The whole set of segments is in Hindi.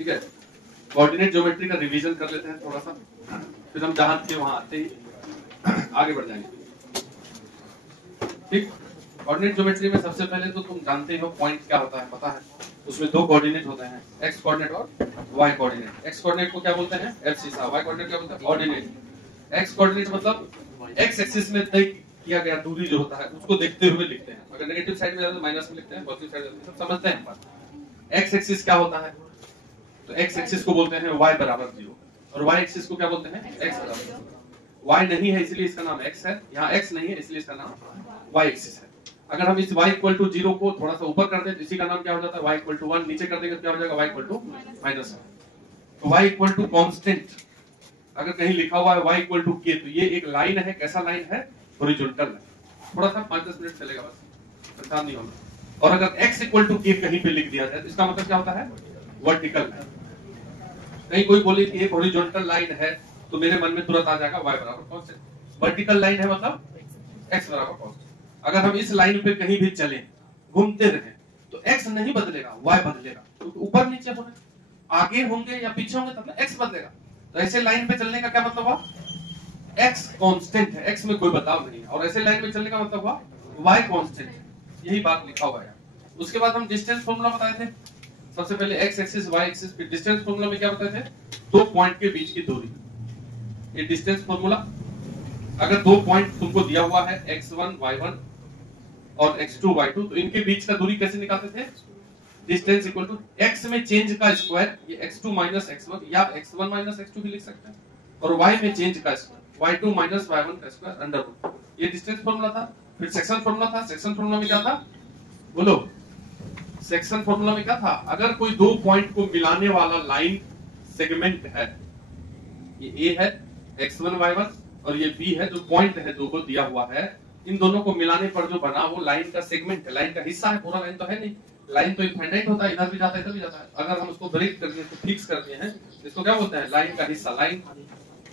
ठीक है, कोऑर्डिनेट ज्योमेट्री का रिवीजन कर लेते हैं थोड़ा सा, फिर हम जहां थे वहां आते ही आगे बढ़ जाएंगे। ठीक, कोऑर्डिनेट ज्योमेट्री में सबसे पहले तो तुम जानते हो पॉइंट क्या होता है, पता है? उसमें दो कोऑर्डिनेट होते हैं, एक्स कोऑर्डिनेट और वाई कोऑर्डिनेट। एक्स कोऑर्डिनेट को क्या बोलते हैं? एब्सिसा। वाई कोऑर्डिनेट क्या बोलते हैं? ऑर्डिनेट। एक्स कोऑर्डिनेट मतलब एक्स एक्सिस में तय किया गया दूरी जो होता है उसको देखते हुए लिखते हैं। अगर नेगेटिव साइड में जाते हैं माइनस में लिखते हैं, पॉजिटिव साइड में, सब समझते हैं बात। एक्स एक्सिस क्या होता है? तो एक्स एक्सिस को बोलते हैं y बराबर 0 और y एक्सिस को क्या बोलते हैं? x बराबर 0। y नहीं है इसलिए इसका नाम x है, यहाँ x नहीं है इसलिए इसका नाम y एक्सिस है। अगर हम इस y इक्वल टू 0 को थोड़ा सा ऊपर कर दें तो इसी का नाम क्या हो जाता है? y equal to 1। नीचे कर देंगे तो क्या हो जाएगा? y equal to minus 1। तो y इक्वल टू कांस्टेंट अगर कहीं लिखा हुआ है y इक्वल टू k, तो ये एक लाइन है। कैसा लाइन है? Horizontal line. थोड़ा सा 5-10 मिनट चलेगा बस, परेशान नहीं होना। और अगर x इक्वल टू k कहीं पे लिख दिया जाए तो इसका मतलब क्या होता है? Vertical line. कहीं कोई बोले कि एक हॉरिजॉन्टल लाइन है तो मेरे मन में तुरंत आ जाएगा y बराबर कांस्टेंट। वर्टिकल लाइन है मतलब x बराबर कांस्टेंट। अगर हम इस लाइन पे कहीं भी चले, घूमते रहे, तो x नहीं बदलेगा, y बदलेगा। तो ऊपर नीचे होने, आगे होंगे या पीछे होंगे तब x बदलेगा। तो ऐसे लाइन पे चलने का क्या मतलब हुआ? x कांस्टेंट है, x में कोई बदलाव नहीं है। और ऐसे लाइन पे चलने का मतलब हुआ y कांस्टेंट है। यही बात लिखा हुआ है। उसके बाद हम डिस्टेंस फॉर्मूला बताए थे। सबसे पहले x एक्सिस y एक्सिस पे डिस्टेंस फॉर्मूला में क्या बताए थे? दो पॉइंट के बीच की दूरी। ये डिस्टेंस फॉर्मूला, अगर दो पॉइंट तुमको दिया हुआ है x1 y1 और x2 y2, तो इनके बीच का दूरी कैसे निकालते थे? डिस्टेंस इक्वल टू x में चेंज का स्क्वायर, ये x2 माइनस x1 या x1 माइनस x2 भी लिख सकते हैं, और y में चेंज का स्क्वायर, y2 माइनस y1 का स्क्वायर अंडर रूट। ये डिस्टेंस फॉर्मूला था। फिर सेक्शन फॉर्मूला था। सेक्शन फॉर्मूला में क्या था? बोलो, सेक्शन फॉर्मूला में क्या था? अगर कोई दो पॉइंट को मिलाने वाला लाइन सेगमेंट है, ये A है x1 y1 और ये B है, जो पॉइंट है दो को दिया हुआ है, इन दोनों को मिलाने पर जो बना वो लाइन का सेगमेंट है, लाइन का हिस्सा है। पूरा लाइन तो है नहीं, लाइन तो इनफाइनाइट होता है, इधर भी जाता है इधर भी जाता है। अगर हम उसको ब्रेक कर दिए तो फिक्स कर दिए हैं, इसको क्या बोलते हैं? लाइन का हिस्सा,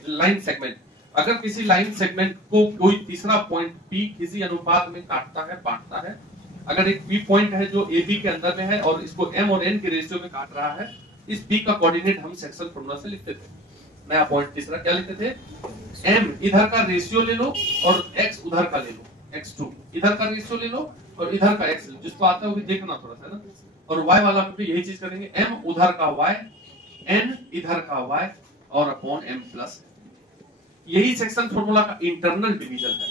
लाइन सेगमेंट। अगर किसी लाइन सेगमेंट को कोई तीसरा पॉइंट P किसी अनुपात में काटता है, बांटता है, अगर एक P पॉइंट है जो AB के अंदर में है और इसको M और N के रेशियो में काट रहा है, इस P का कोऑर्डिनेट हम सेक्शन फॉर्मूला से लिखते थे। नया पॉइंट तीसरा क्या लिखते थे? M इधर का रेशियो ले लो और x उधर का ले लो, x2 इधर का रेशियो ले लो और इधर का x ले लो। जिसको आता है वो भी देखना थोड़ा सा ना। और y वाला पे भी यही चीज करेंगे, m उधर का y, n इधर का y और अपॉन m प्लस। यही सेक्शन फॉर्मूला का इंटरनल डिवीजन है।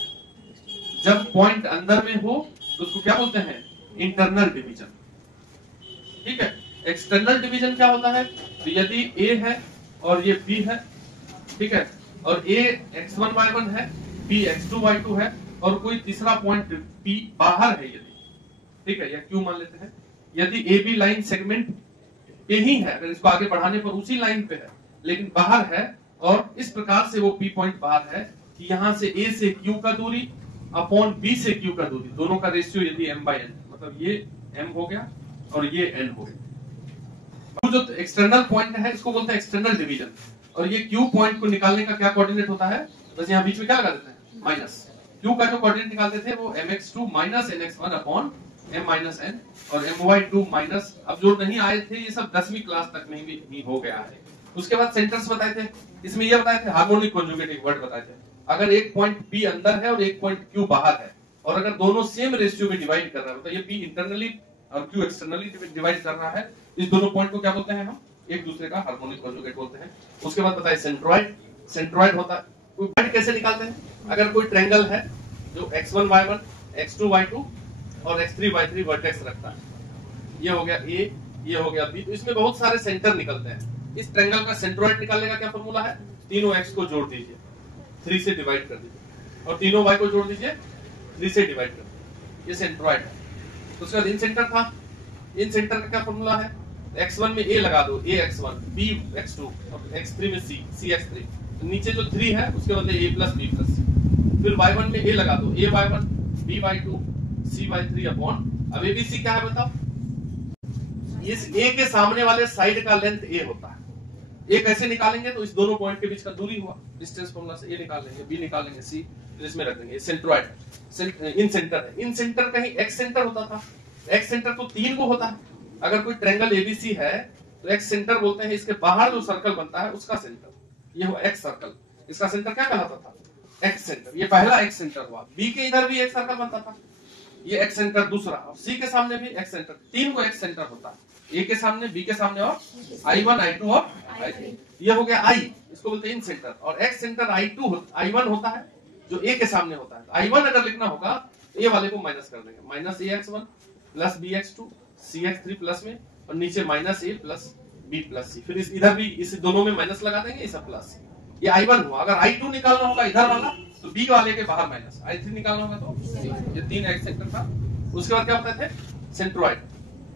जब पॉइंट अंदर में हो तो उसको क्या बोलते हैं? Internal division. ठीक है। एक्सटर्नल डिवीजन क्या होता है? तो यदि a है और ये b है, ठीक है, और a x1 y1 है, b x2 y2 है, और कोई तीसरा पॉइंट p बाहर है यदि, ठीक है, या q मान लेते हैं, यदि AB लाइन सेगमेंट पे ही है, अगर इसको आगे बढ़ाने पर उसी लाइन पे है लेकिन बाहर है, और इस प्रकार से वो P पॉइंट बाहर है कि यहाँ से A से Q का दूरी अपॉन B से Q का दूरी, दोनों का रेशियो यदि m/n, मतलब ये m हो गया और ये n हो गया। जो एक्सटर्नल पॉइंट है इसको बोलते हैं एक्सटर्नल डिवीजन। और ये Q पॉइंट को निकालने का क्या कोऑर्डिनेट होता है? बस यहाँ बीच में क्या लगा देते हैं? माइनस। Q का जो कोऑर्डिनेट निकालते थे वो mx2 minus nx1 upon m minus n और my2 माइनस, अब जो नहीं आए थे ये सब 10वीं क्लास तक में भी हो गया है। उसके बाद सेंटर्स बताए थे, इसमें ये बताए थे हार्मोनिक कॉन्जुगेट, एक वर्ड बताए थे। अगर एक पॉइंट P अंदर है और एक पॉइंट Q बाहर है, और अगर दोनों सेम रेशियो में डिवाइड कर रहा है, मतलब ये P इंटरनली और Q एक्सटर्नली डिवाइड कर रहा है, इस दोनों पॉइंट को क्या बोलते हैं? हम एक दूसरे का हार्मोनिक कॉन्जुगेट बोलते हैं। उसके बाद बताइए सेंट्रॉइड। सेंट्रॉइड होता है, कोई पॉइंट कैसे निकालते हैं? अगर कोई ट्रायंगल है जो x1 y1 x2 y2 और x3 y3 वर्टेक्स रखता है, ये हो गया A, ये हो गया B, तो इसमें बहुत सारे सेंटर निकलते हैं। इस ट्रायंगल का सेंट्रॉइड निकालने का क्या फॉर्मूला है? तीनों x को जोड़ दीजिए, 3 से डिवाइड कर दीजिए, और तीनों y को जोड़ दीजिए, 3 से डिवाइड कर दीजिए। ये सेंट्रॉइड है। तो उसका इन सेंटर था, इन सेंटर का क्या फॉर्मूला है? x1 में a लगा दो, a x1, b x2 और x3 में c x3। तो नीचे जो 3 है उसके बदले a plus b plus c। फिर y1 में a लगा दो, a y1, b y2, c y3 upon, अब abc क्या है बताओ? इस a के सामने वाले साइड का लेंथ a होता है। a कैसे निकालेंगे? तो इस दोनों पॉइंट के बीच का दूरी हुआ, डिस्टेंस फॉर्मूला से a निकाल लेंगे, b निकाल लेंगे, c इसमें रख देंगे। सेंट्रॉइड इन सेंटर है। इन सेंटर कहीं x सेंटर होता था, x सेंटर तो 3 को होता है। अगर कोई ट्रायंगल ABC है तो एक्स सेंटर बोलते हैं इसके बाहर जो सर्कल बनता है उसका सेंटर, ये हुआ एक्स सर्कल, इसका सेंटर क्या कहलाता था? X centre. ये पहला एक्स सेंटर हुआ। बी के इधर भी एक सर्कल बनता था, ये एक्स सेंटर दूसरा, और सी के सामने भी एक्स सेंटर, तीन को एक्स सेंटर होता है, ए के सामने, बी के सामने और I1 I2 और I3। ये हो गया आई, इसको बोलते हैं इन सेंटर। और एक्स सेंटर I1 होता है जो ए के सामने होता है। I1 अगर लिखना होगा तो ए वाले को माइनस कर देंगे, minus AX1 plus BX2 CX3 plus में, और नीचे minus A plus B plus C। फिर इधर भी इस दोनों में माइनस लगा देंगे, ये सब प्लस। ये I1 हुआ। अगर I2 निकालना होगा इधर वाला तो B वाले के बाहर माइनस, I3 निकालना होगा तो ये तीन एक्स सेंटर था। उसके बाद क्या बताए थे? सेंट्रोइड।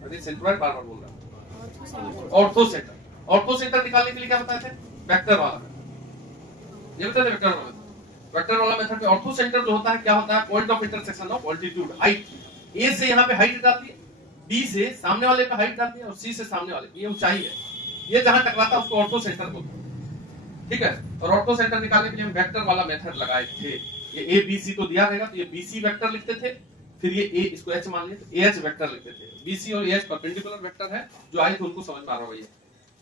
अरे सेंट्रोइड बार बार बोल रहा हूं। Ortho centre. ऑर्थो सेंटर निकालने के लिए क्या बताए थे? वेक्टर वाला। ये बताते वेक्टर वाला। वेक्टर वाला मेथड में ऑर्थो सेंटर जो होता है क्या होता है? Point of intersection of altitude, height. A से यहाँ पे हाइट डालती है, बी से सामने वाले पे हाइट डालती है, और सी से सामने वाले, ये ऊंचाई है। ये जहां टकराता है उसको ऑर्थो सेंटर बोलते हैं। ठीक है। और ऑर्थो सेंटर निकालने के लिए हम वेक्टर वाला मेथड लगाए थे। ये ए बी सी को दिया रहेगा तो ये बी सी वेक्टर लिखते थे, फिर ये ए, इसको एच मान लिए तो ए एच वेक्टर लिखते थे। बी सी और ए एच परपेंडिकुलर वेक्टर है, जो आए तो उनको समझ पा रहा होगा ये।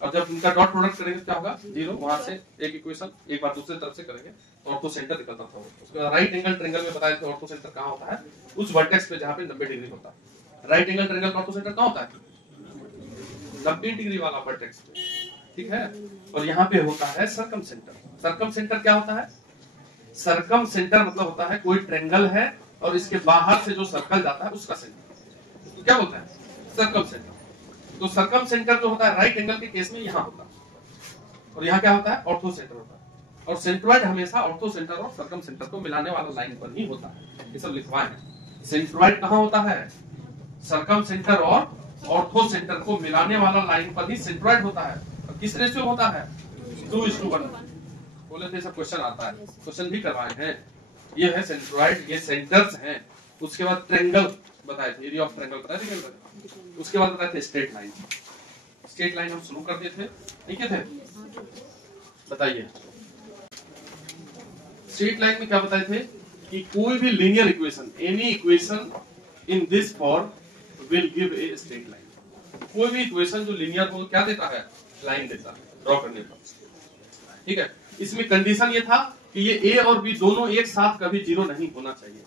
और जब इनका डॉट प्रोडक्ट करेंगे तो क्या होगा? जीरो। वहां से एक इक्वेशन एक बार दूसरे तरफ से करेंगे तो ऑर्थो सेंटर निकलता था। उसके बाद राइट एंगल ट्रायंगल में बताया था ऑर्थो सेंटर कहां होता है? उस वर्टेक्स पे जहां पे 90 डिग्री होता है। राइट एंगल ट्रायंगल का ऑर्थो सेंटर कहां होता है? 90 डिग्री वाला वर्टेक्स पे। ठीक है। और यहाँ पे होता है सर्कम सेंटर। सर्कम सेंटर क्या होता है? सर्कम सेंटर मतलब होता है कोई ट्रायंगल है और इसके बाहर से जो सर्कल जाता है उसका सेंटर, तो क्या बोलते हैं? Circum centre. तो सर्कम सेंटर जो होता है राइट एंगल के केस में यहाँ होता है, और यहाँ क्या होता है? ऑर्थो सेंटर होता है। और सेंट्रोइड हमेशा ऑर्थो सेंटर और सर्कम सेंटर को मिलाने वाला लाइन पर ही होता है। ये सब लिखवाए हैं। सेंट्रोइड कहाँ होता है? सर्कम सेंटर और ऑर्थो सेंटर को मिलाने वाला लाइन पर ही सेंट्रोइड होता है। और किस रेशियो होता है? 2:1। बोले थे सब क्वेश्चन आता है, क्वेश्चन भी करवाए हैं। ये है सेंट्रोइड, ये सेंटर्स हैं। उसके बाद ट्रायंगल बताए थे, एरिया ऑफ ट्रायंगल बताए थे। उसके बाद बताए थे स्ट्रेट लाइन। स्ट्रेट लाइन हम शुरू कर दिए थे, ठीक है थे? बताइए स्ट्रेट लाइन में क्या बताए थे? कि कोई भी linear equation, any equation in this form will give a straight line. कोई भी इक्वेशन जो लीनियर हो क्या देता है? लाइन देता है ड्रॉ करने पर। ठीक है। इसमें कंडीशन ये था कि ये ए और बी दोनों एक साथ कभी जीरो नहीं होना चाहिए,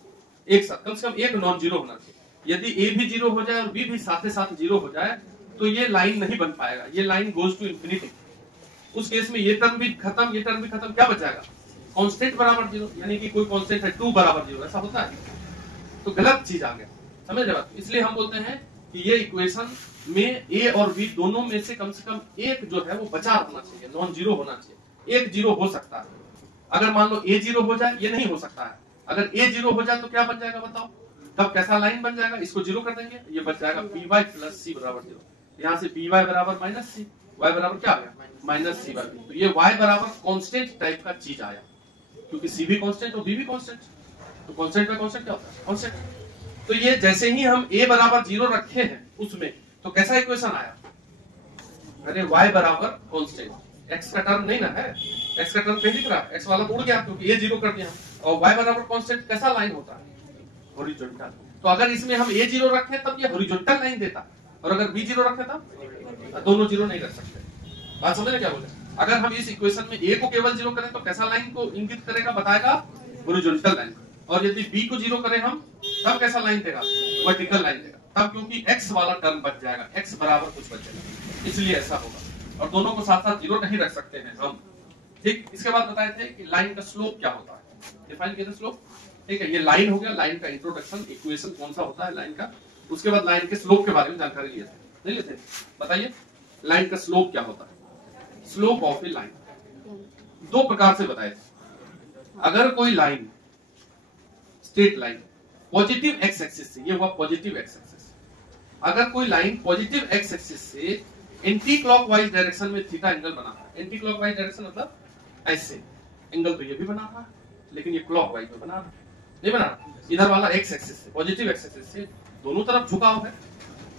एक साथ कम से कम एक नॉन जीरो होना चाहिए। यदि ए भी जीरो हो जाए और बी भी साथ साथ जीरो हो जाए तो ये लाइन नहीं बन पाएगा, ये लाइन गोज टू इंफिनिटी। उस केस में ये टर्म भी खत्म, ये टर्म भी खत्म, क्या बचाएगा? कांस्टेंट बराबर जीरो, यानी कि कोई कांस्टेंट है 2 बराबर जीरो, ऐसा होता है तो गलत चीज आ गया, समझ रहे बात? इसलिए हम बोलते हैं कि ये इक्वेशन में ए और बी दोनों में से कम एक जो है वो बचा होना चाहिए, नॉन जीरो होना चाहिए। एक जीरो हो सकता है, अगर मान लो ए जीरो हो जाए, ये नहीं हो सकता है। अगर ए जीरो हो जाए तो क्या बन जाएगा बताओ? तब कैसा लाइन बन जाएगा? इसको जीरो कर देंगे, ये बच जाएगा बी वाई प्लस सी बराबर जीरो। यहाँ से बी वाई बराबर माइनस सी, वाई बराबर क्या आ गया? Minus C by B. तो ये वाई बराबर कांस्टेंट टाइप का चीज आया, क्योंकि सी भी कांस्टेंट और बी भी कांस्टेंट, तो कांस्टेंट का कांस्टेंट क्या होता है? कांस्टेंट। तो ये जैसे ही हम ए बराबर जीरो रखे हैं उसमें, तो कैसा इक्वेशन आया? अरे वाई बराबर कांस्टेंट, एक्स का टर्म नहीं ना है, एक्स का टर्म नहीं दिख रहा, एक्स वाला उड़ गया क्योंकि ए जीरो कर दिया। और वाई बराबर कांस्टेंट कैसा लाइन होता है? हॉरिजॉन्टल। तो अगर इसमें हम ए जीरो रखें तब ये हॉरिजॉन्टल लाइन देता, और अगर बी जीरो रखें तब दोनों जीरो नहीं रख सकते। बात समझ रहे क्या बोले? अगर हम इस इक्वेशन में ए को केवल जीरो करें तो कैसा लाइन को इंगित करेगा? बताएगा हॉरिजॉन्टल लाइन। और यदि बी को जीरो करें हम तब कैसा लाइन देगा? वर्टिकल लाइन देगा। तब क्योंकि एक्स वाला टर्म बच जाएगा, एक्स बराबर कुछ बच जाएगा, इसलिए ऐसा होगा। और दोनों को साथ साथ जीरो नहीं रख सकते हैं हम। ठीक। इसके बाद बताए थे कि लाइन का स्लोप क्या होता है, डिफाइन किया था स्लोप। ठीक है, ये लाइन हो गया, लाइन का इंट्रोडक्शन, इक्वेशन कौन सा होता है लाइन का। उसके बाद लाइन के स्लोप के बारे में जानकारी लिए थे, नहीं लेते? बताइए लाइन का स्लोप क्या होता है? स्लोप ऑफ ए लाइन दो प्रकार से बताए थे। अगर कोई line, straight line positive X axis से, ये हुआ पॉजिटिव एक्स एक्सिस, अगर कोई लाइन पॉजिटिव एक्स एक्सिस से एंटी क्लॉकवाइज डायरेक्शन में थीटा एंगल बना रहा है, एंटी क्लॉकवाइज डायरेक्शन मतलब ऐसे एंगल, तो ये भी बना रहा है लेकिन ये क्लॉकवाइज में बना रहा है, नहीं बना रहा। इधर वाला एक्स एक्सिस से, पॉजिटिव एक्स एक्सिस से दोनों तरफ झुकाव है,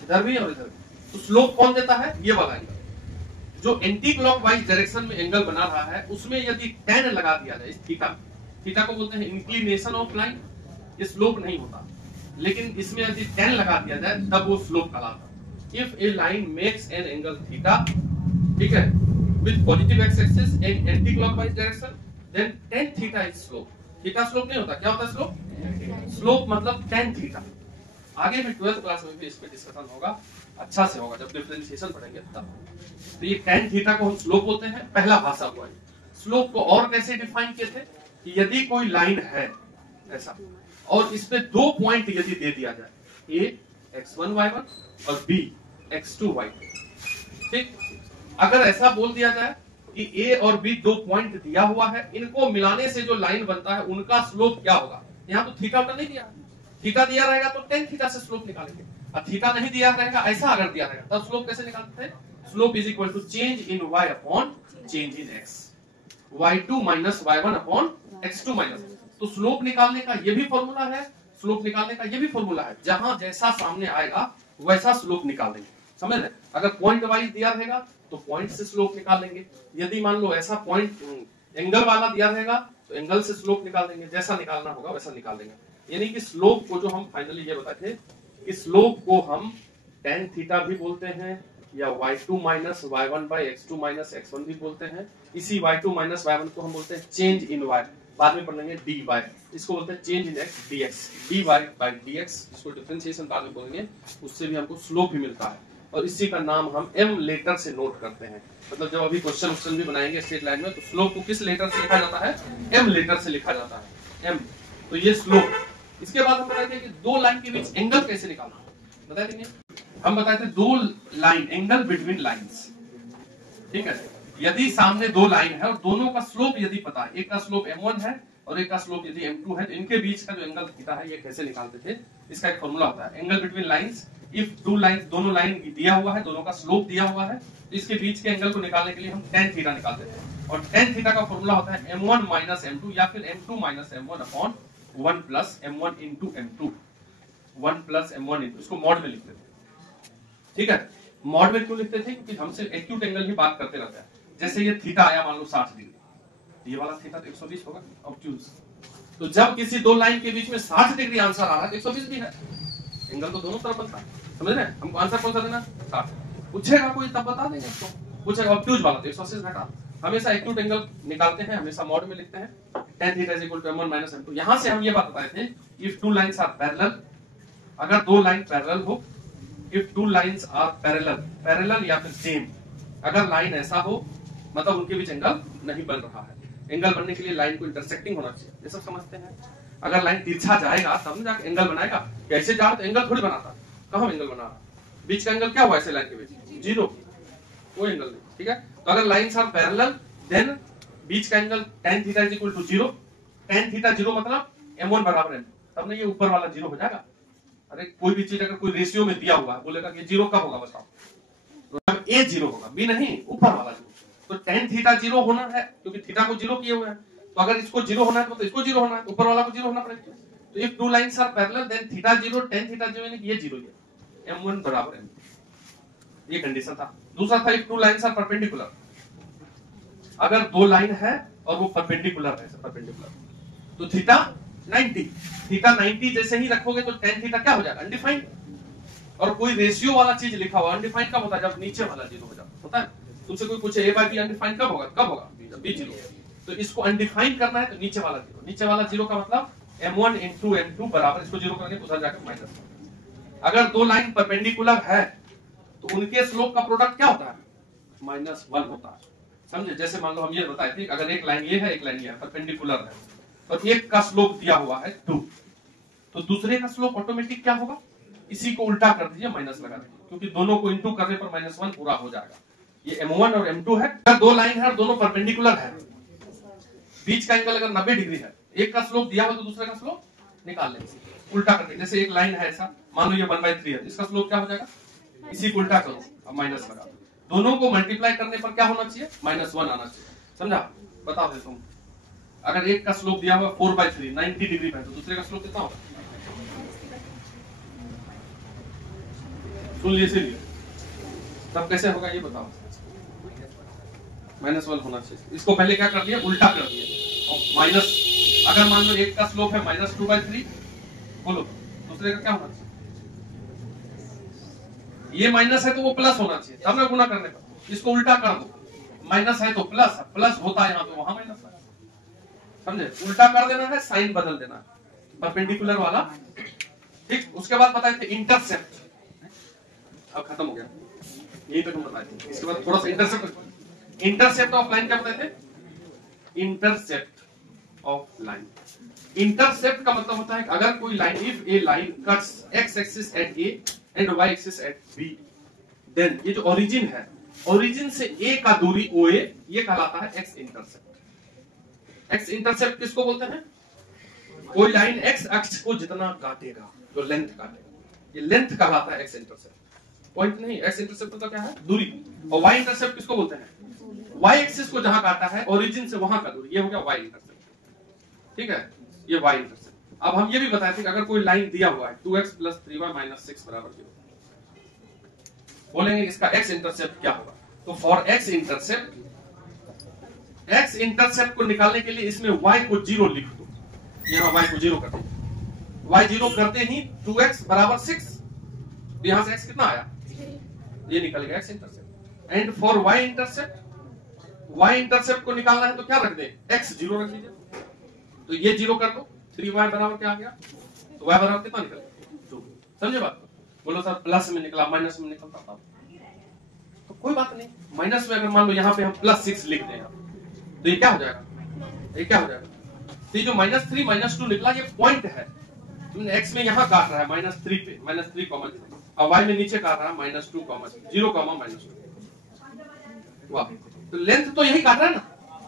इधर भी और इधर भी। तो स्लोप कौन देता है? ये वाला एंगल। जो एंटी क्लॉकवाइज डायरेक्शन में एंगल बना रहा है उसमें यदि tan लगा दिया जाए, थीटा, थीटा को बोलते हैं इंक्लिनेशन ऑफ लाइन, ये स्लोप नहीं होता। लेकिन इसमें यदि tan लगा दिया जाए तब वो स्लोप कहलाता है। If a line makes an angle theta, ठीक है, with positive X axis in anti clockwise direction, then tan theta is slope. Theta slope नहीं होता, क्या होता है स्लोप? स्लोप मतलब tan थीटा। आगे भी 12th क्लास में भी इस पे डिस्कशन होगा, अच्छा से होगा जब डिफरेंशिएशन पढ़ेंगे तब। तो ये tan थीटा को हम स्लोप बोलते हैं, पहला भाषा हुआ है। स्लोप को और कैसे डिफाइन किए थे कि यदि कोई लाइन है ऐसा और इस पे दो पॉइंट यदि दे दिया जाए, a x1 y1 और b x2 y2, ठीक, अगर ऐसा बोल दिया जाए कि a और b दो पॉइंट दिया हुआ है, इनको मिलाने से जो लाइन बनता है उनका स्लोप क्या होगा। यहाँ तो थीटा उटा नहीं दिया, थीटा दिया रहेगा तो tan थीटा से स्लोप निकालेंगे, और थीटा नहीं दिया रहेगा, ऐसा अगर दिया रहेगा तब स्लोप कैसे निकालते थे? Slope is equal to change in y upon change in x, y2 minus y1 upon x2 minus. तो स्लोप निकालने का ये भी फॉर्मूला है, स्लोप निकालने का ये भी फॉर्मूला है, जहां जैसा सामने आएगा वैसा स्लोप निकाल देंगे, समझ रहे? अगर पॉइंट वाइज दिया रहेगा तो पॉइंट से स्लोप निकाल लेंगे, यदि मान लो ऐसा पॉइंट एंगल वाला दिया रहेगा तो एंगल से स्लोप निकाल देंगे, जैसा निकालना होगा वैसा निकाल देंगे। यानी कि स्लोप को जो हम फाइनली ये बताए थे कि स्लोप को हम tan थीटा भी बोलते हैं या y2 minus y1 by x2 minus x1 भी बोलते हैं। इसी y2 माइनस y1 को हम बोलते हैं चेंज इन y, बाद में पढ़ लेंगे dy, इसको बोलते हैं change in x dx, dy by dx, इसको डिफरेंशिएशन बाद में बोलेंगे, उससे भी हमको स्लोप भी मिलता है और इसी का नाम हम m लेटर से नोट करते हैं। मतलब जब अभी क्वेश्चन भी बनाएंगे स्ट्रेट लाइन में तो स्लोप को किस लेटर से लिखा जाता है? m लेटर से लिखा जाता है, m। तो ये स्लोप। इसके बाद हम बताते हैं कि दो लाइन के बीच एंगल कैसे निकालना है, बता देंगे। हम बताते हैं दो लाइन, एंगल बिटवीन लाइंस, ठीक है। यदि सामने दो लाइन है और दोनों का स्लोप यदि पता है, एक का स्लोप m1 है और एक का स्लोप यदि m2 है, तो इनके बीच का जो एंगल थीटा है ये कैसे निकालते थे? इसका एक फॉर्मूला होता है, angle between lines. If two lines, दोनों लाइन दिया हुआ है, दोनों का स्लोप दिया हुआ है, तो इसके बीच के एंगल को निकालने के लिए हम tan थीटा निकालते हैं, और tan थीटा का फॉर्मूला होता है m1 माइनस m2 या फिर m2 minus m1 upon 1 plus m1 into m2, 1 plus m1 into, इसको मॉड में लिखते थे, ठीक है। मॉड में क्यों लिखते थे? क्योंकि हमसे एक्यूट एंगल ही बात करते रहते हैं। जैसे ये थीटा आया मान लो 60 डिग्री, ये वाला थीटा तो 120 होगा ऑब्ट्यूज। तो जब किसी दो लाइन के बीच में 60 डिग्री आंसर आ रहा है तो 120 भी है, एंगल तो दोनों तरफ बनता है, समझ रहे हैं? हमको आंसर कौन सा देना? 60। पूछेगा कोई तब बता देंगे उसको, पूछेगा ऑब्ट्यूज वाला तो 180 घटा। हमेशा एक्यूट एंगल निकालते हैं, हमेशा मॉड में लिखते हैं tan theta is equal to m1 minus m2। यहां से हम ये बात बताए थे if two lines are parallel, अगर दो लाइन पैरेलल हो, if two lines are parallel, parallel या फिर सेम, अगर लाइन ऐसा हो मतलब उनके बीच एंगल नहीं बन रहा है। एंगल बनने के लिए लाइन को इंटरसेक्टिंग होना चाहिए, ये सब समझते हैं। अगर लाइन तिरछा जाएगा तब ना जाके एंगल बनाएगा, कैसे जा रहा तो एंगल थोड़ी बनाता, कहां एंगल बना रहा? बीच का एंगल क्या हुआ ऐसे लाइन के बीच? जीरो, कोई एंगल नहीं, ठीक है। तो अगर लाइंस आर पैरेलल देन बीच का angle tan theta is equal to 0, tan theta 0 मतलब m1 बराबर m, तब ना ये ऊपर वाला 0 हो जाएगा। अरे कोई भी चीज अगर कोई रेशियो में दिया हुआ है, बोलेगा कि 0 कब होगा बताओ, तो जब a 0 होगा, b नहीं, ऊपर वाला 0। तो tan थीटा 0 होना है क्योंकि थीटा को 0 किए हुए हैं, तो अगर इसको 0 होना है तो इसको 0 होना है, ऊपर वाला को 0 होना पड़ेगा। तो if two lines are parallel then theta 0 tan theta 0 यानी कि ये 0 है, m1 बराबर m, ये कंडीशन था। दूसरा था if two lines are perpendicular, अगर दो लाइन है और वो परपेंडिकुलर है, परपेंडिकुलर, तो थीटा 90, थीटा 90 जैसे ही रखोगे तो tan थीटा क्या हो जाएगा? अनडिफाइंड। और कोई रेशियो वाला चीज लिखा हुआ अनडिफाइंड कब होता है? जब नीचे वाला 0 हो जाता है, होता है। तुमसे कोई पूछे a बाय b अनडिफाइंड कब होगा? कब होगा? जब b 0। तो इसको अनडिफाइंड करना है तो नीचे वाला 0, नीचे वाला 0 का मतलब m1 इंटू m2 बराबर, इसको 0 करके उधर जाकर माइनस। अगर दो लाइन परपेंडिकुलर है तो उनके स्लोप का प्रोडक्ट क्या होता है? -1 होता है, समझे? जैसे मान लो हम ये बताए थे अगर एक लाइन ये है एक लाइन ये है, परपेंडिकुलर है, और एक का स्लोप दिया हुआ है 2, तो दूसरे का स्लोप ऑटोमेटिक क्या होगा? इसी को उल्टा कर दीजिए, माइनस लगा दीजिए, क्योंकि दोनों को इंटू करने पर -1 पूरा हो जाएगा। ये m1 और m2 है। अगर दो लाइन है और दोनों परपेंडिकुलर है, बीच का एंगल अगर 90 डिग्री है, एक का स्लोप दिया हो तो दूसरे का स्लोप निकाल लेंगे उल्टा करके। जैसे एक लाइन है ऐसा, मान लो ये 1/3 है, इसका स्लोप क्या हो जाएगा? इसी को उल्टा करो, अब माइनस लगा दो, दोनों को मल्टीप्लाई करने पर क्या होना चाहिए? -1 आना चाहिए, समझा? बताओ फिर तुम, अगर एक का स्लोप दिया हुआ 4/3 90 डिग्री पे, तो दूसरे का स्लोप कितना होगा? सुन लीजिए, तब कैसे होगा ये बताओ? -1 होना चाहिए। इसको पहले क्या कर दिया? उल्टा कर दिया, और माइनस, अगर मान लो एक का स्लोप है -2/3, बोलो दूसरे का क्या होना चाहिए? ये माइनस है तो वो प्लस होना चाहिए, तब ना गुना करने पर। इसको उल्टा कर दो, माइनस है तो प्लस, प्लस होता है यहाँ तो वहां माइनस है, समझे? उल्टा कर देना है, साइन बदल देना है, परपेंडिकुलर वाला। ठीक, उसके बाद बताए थे इंटरसेप्ट, अब खत्म हो गया, यही तक हम बताए थे। इसके बाद थोड़ा सा इंटरसेप्ट, इंटरसेप्ट ऑफ लाइन क्या बताए थे? इंटरसेप्ट ऑफ लाइन, इंटरसेप्ट का मतलब होता है अगर कोई line, if a line cuts X axis at A and Y axis at B, then ये जो ओरिजिन है, ओरिजिन से ए का दूरी ओ ए, ये कहलाता है एक्स इंटरसेप्ट। एक्स इंटरसेप्ट किसको बोलते हैं? कोई लाइन एक्स अक्ष को जितना काटेगा, जो लेंथ काटेगा, ये लेंथ कहलाता है एक्स इंटरसेप्ट। पॉइंट नहीं, एक्स इंटरसेप्ट मतलब क्या है? दूरी। और वाई इंटरसेप्ट किसको बोलते हैं? वाई एक्सिस को जहां काटा है ओरिजिन से वहां का दूरी, ये हो गया वाई इंटरसेप्ट। ठीक है, ये वाई इंटरसेप्ट। अब हम ये भी बताए थे कि अगर कोई लाइन दिया हुआ है 2x + 3y - 6 = 0, बोलेंगे इसका x इंटरसेप्ट क्या होगा? तो for x intercept, x intercept को निकालने के लिए इसमें y को 0 लिख दो, यहां y को 0 कर दो। y 0 करते ही 2x = 6, तो यहां से x कितना आया? ये निकल गया x intercept. And for y intercept, y intercept को निकालना है तो क्या रख दे? x 0 रख दीजिए, तो ये 0 कर दो, 3y बराबर क्या आ गया? तो y बराबर कितना निकल गया? 2। समझे बात? बोलो सर प्लस में निकला, माइनस में निकलता था, तो कोई बात नहीं। माइनस में अगर मान लो यहाँ पे हम +6 लिख दें, तो ये क्या हो जाएगा? ये क्या हो जाएगा? तो ये जो -3 - 2 निकला, ये पॉइंट है। तुमने x में यहाँ काट रहा है -3 पे, -3, और y में नीचे काट रहा है -2, 0, -2। वाह, तो लेंथ तो यही काट रहा है ना,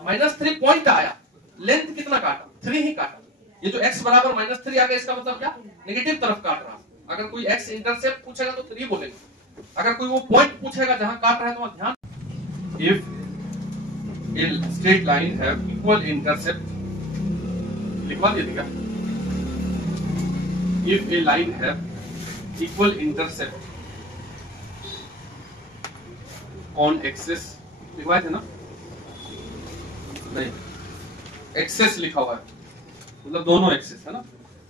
-3 पॉइंट आया, लेंथ कितना काटा? 3 ही काटा। ये जो x बराबर -3 आ गया, इसका मतलब क्या? नेगेटिव तरफ काट रहा है। अगर कोई x इंटरसेप्ट पूछेगा तो 3 बोलेंगे, अगर कोई वो पॉइंट पूछेगा जहां काट रहा है तो वहां ध्यान। If a straight line have equal intercept, लिखवा दिया क्या? If a line have equal intercept on axis, लिखवाए थे ना? नहीं, एक्सेस लिखा हुआ है, मतलब दोनों एक्सेस है ना,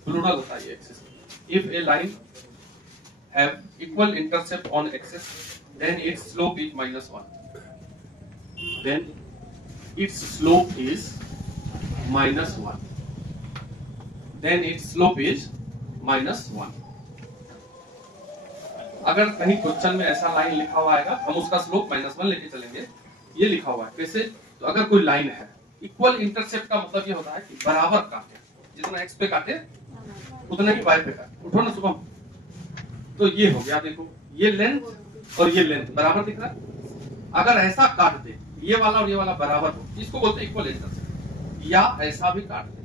प्लूरल होता है ये axes. If a line have equal intercept on axes, then its slope is -1, then its slope is -1, then its slope is -1। अगर कहीं क्वेश्चन में ऐसा लाइन लिखा हुआ आएगा, हम उसका स्लोप -1 लेके चलेंगे। ये लिखा हुआ है कैसे? तो अगर कोई लाइन है, इक्वल इंटरसेप्ट का मतलब ये होता है कि बराबर काटे, जितना x पे काटे उतना ही y पे काटे। उठो ना सुबह, तो ये हो गया, देखो ये लेंथ और ये लेंथ बराबर दिख रहा है। अगर ऐसा काट दे, ये वाला और ये वाला बराबर हो, इसको बोलते हैं इक्वल इंटरसेप्ट। या ऐसा भी काट दे,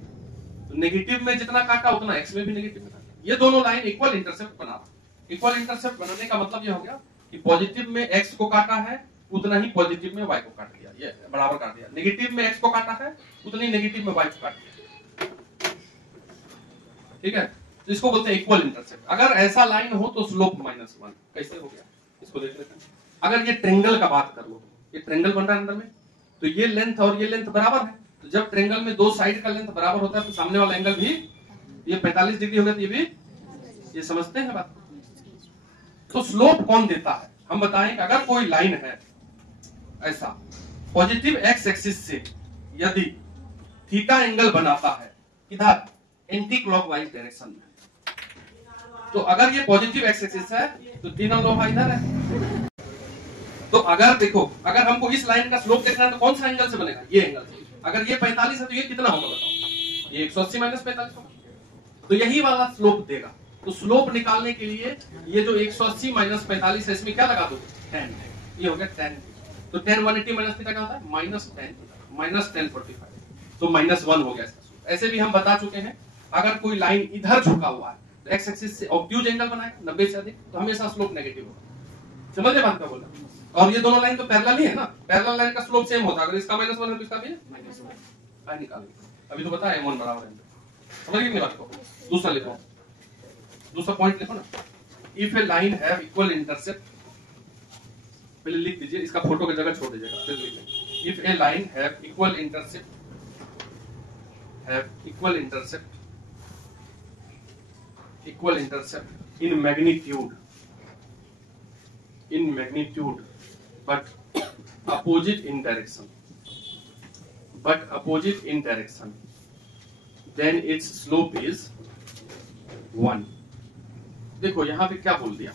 तो नेगेटिव में जितना काटा उतना x में भी नेगेटिव में काटा। ये दोनों लाइन इक्वल इंटरसेप्ट बना रहा। इक्वल इंटरसेप्ट बनाने का मतलब ये हो गया कि पॉजिटिव में x को काटा है उतना ही पॉजिटिव में y को काट दिया, ये बराबर काट दिया। नेगेटिव में x को काटा है उतनी नेगेटिव में y को काट दिया। ठीक है, तो इसको बोलते हैं इक्वल इंटरसेप्ट। अगर ऐसा लाइन हो तो स्लोप -1। कैसे हो गया इसको देख लेते हैं। अगर ये ट्रेंगल का बात कर लो, ये ट्रेंगल बन रहा है अंदर में, तो ये लेंथ और ये लेंथ बराबर है। तो जब ट्रेंगल में दो साइड का लेंथ बराबर होता है तो सामने वाला एंगल भी, ये 45 डिग्री होगा, तो ये भी, ये समझते हैं बात। तो स्लोप कौन देता है? हम बताएं कि अगर कोई लाइन है ऐसा, पॉजिटिव x एक्सिस से यदि थीटा एंगल बनाता है इधर एंटी क्लॉकवाइज डायरेक्शन में, तो अगर ये पॉजिटिव x एक्सिस है तो तीनों लोहा इधर है। तो अगर देखो, अगर हमको इस लाइन का स्लोप देखना है तो कौन सा एंगल से बनेगा? ये एंगल से। अगर ये 45 है तो ये कितना होगा बताओ? ये 180 - 45 होगा, तो यही वाला स्लोप देगा। तो स्लोप निकालने के लिए ये जो 180 - 45 है, इसमें क्या लगा दो? 10। ये हो गया 10। तो 10 180 माइनस थीटा क्या होता है? -10 -1045, तो -1 हो गया इसका। ऐसे भी हम बता चुके हैं, अगर कोई लाइन इधर झुका हुआ है तो एक्स एक्सिस से ऑब्ट्यूज एंगल बनाएगा 90 से अधिक, तो हमेशा स्लोप नेगेटिव होगा। समझे बात क्या बोल रहा? और ये दोनों लाइन तो पैरेलल ही है ना, पैरेलल लाइन का स्लोप सेम होता है। अगर इसका -1 है तो इसका भी -1 निकालेंगे। अभी तो पता है m1 बराबर है, समझ गए बात को? दूसरा लिखो, दूसरा पॉइंट लिखो ना। If a line have equal intercept, पहले लिख दीजिए, इसका फोटो की जगह छोड़ दीजिएगा, फिर लिख लेंगे। If a line have equal intercept, equal intercept in magnitude, in magnitude but opposite in direction, then its slope is 1. देखो यहाँ पे क्या बोल दिया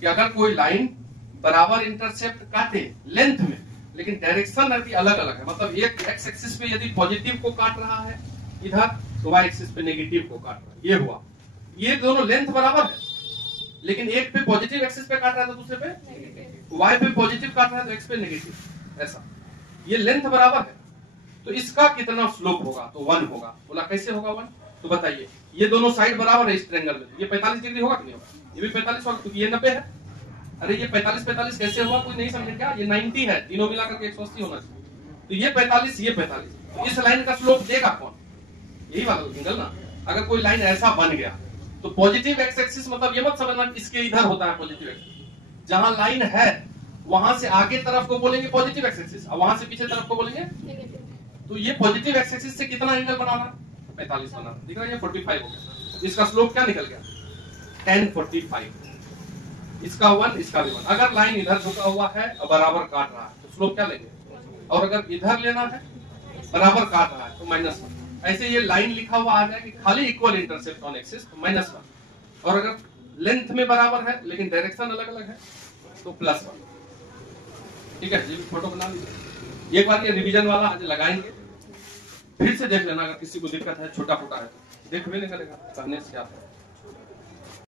कि अगर कोई लाइन बराबर इंटरसेप्ट काटे लेंथ में, लेकिन डायरेक्शन यदि अलग अलग है, मतलब एक एक्स एक्सिस पे यदि पॉजिटिव को काट रहा है इधर, तो वाई एक्सिस पे नेगेटिव को काट रहा है, ये हुआ। ये दोनों लेंथ बराबर है, लेकिन एक पे पॉजिटिव एक्सिस पे काट रहा है तो दूसरे पे वाई पे पॉजिटिव काट रहा है तो एक्स पे नेगेटिव, ऐसा। ये लेंथ बराबर है, तो इसका कितना स्लोप होगा? तो 1 होगा। बोला कैसे होगा 1? तो बताइए, ये दोनों साइड बराबर है इस ट्रायंगल में, ये 45 डिग्री होगा कि नहीं होगा? ये भी 45 होगा क्योंकि ये 90 है। अरे ये 45 कैसे हुआ? कोई नहीं समझे क्या? ये 90 है, तीनों मिलाकर के 180 होना चाहिए। तो ये 45, ये 45, तो इस लाइन का स्लोप देगा कौन? यही वाला एंगल ना। अगर कोई लाइन ऐसा बन गया तो पॉजिटिव एक्स एक्सिस, मतलब ये मत समझना इसके इधर होता है पॉजिटिव एक्सिस, जहां लाइन है वहां से आगे तरफ को बोलेंगे पॉजिटिव एक्स एक्सिस, और वहां से पीछे तरफ को बोलेंगे नेगेटिव। तो ये पॉजिटिव एक्स एक्सिस से कितना एंगल बना रहा? 45 बना रहा, दिख रहा है? ये 45 हो गया। इसका स्लोप क्या निकल गया? tan 45। इसका 1, इसका भी 1। अगर लाइन इधर झुका हुआ है और बराबर काट रहा है तो स्लोप क्या लेंगे? और अगर इधर लेना है बराबर काट रहा है तो -1। ऐसे ये लाइन लिखा हुआ आ जाएगी खाली इक्वल इंटरसेप्ट ऑन एक्सिस तो -1, और अगर लेंथ में बराबर है लेकिन डायरेक्शन अलग अलग है तो +1। ठीक है, ये फोटो बना लीजिए। एक बार ये रिवीजन वाला आज लगाएंगे, फिर से देख लेना, अगर किसी को दिक्कत है छोटा फोटा है तो देख भी नहीं करेगा कहने से क्या है।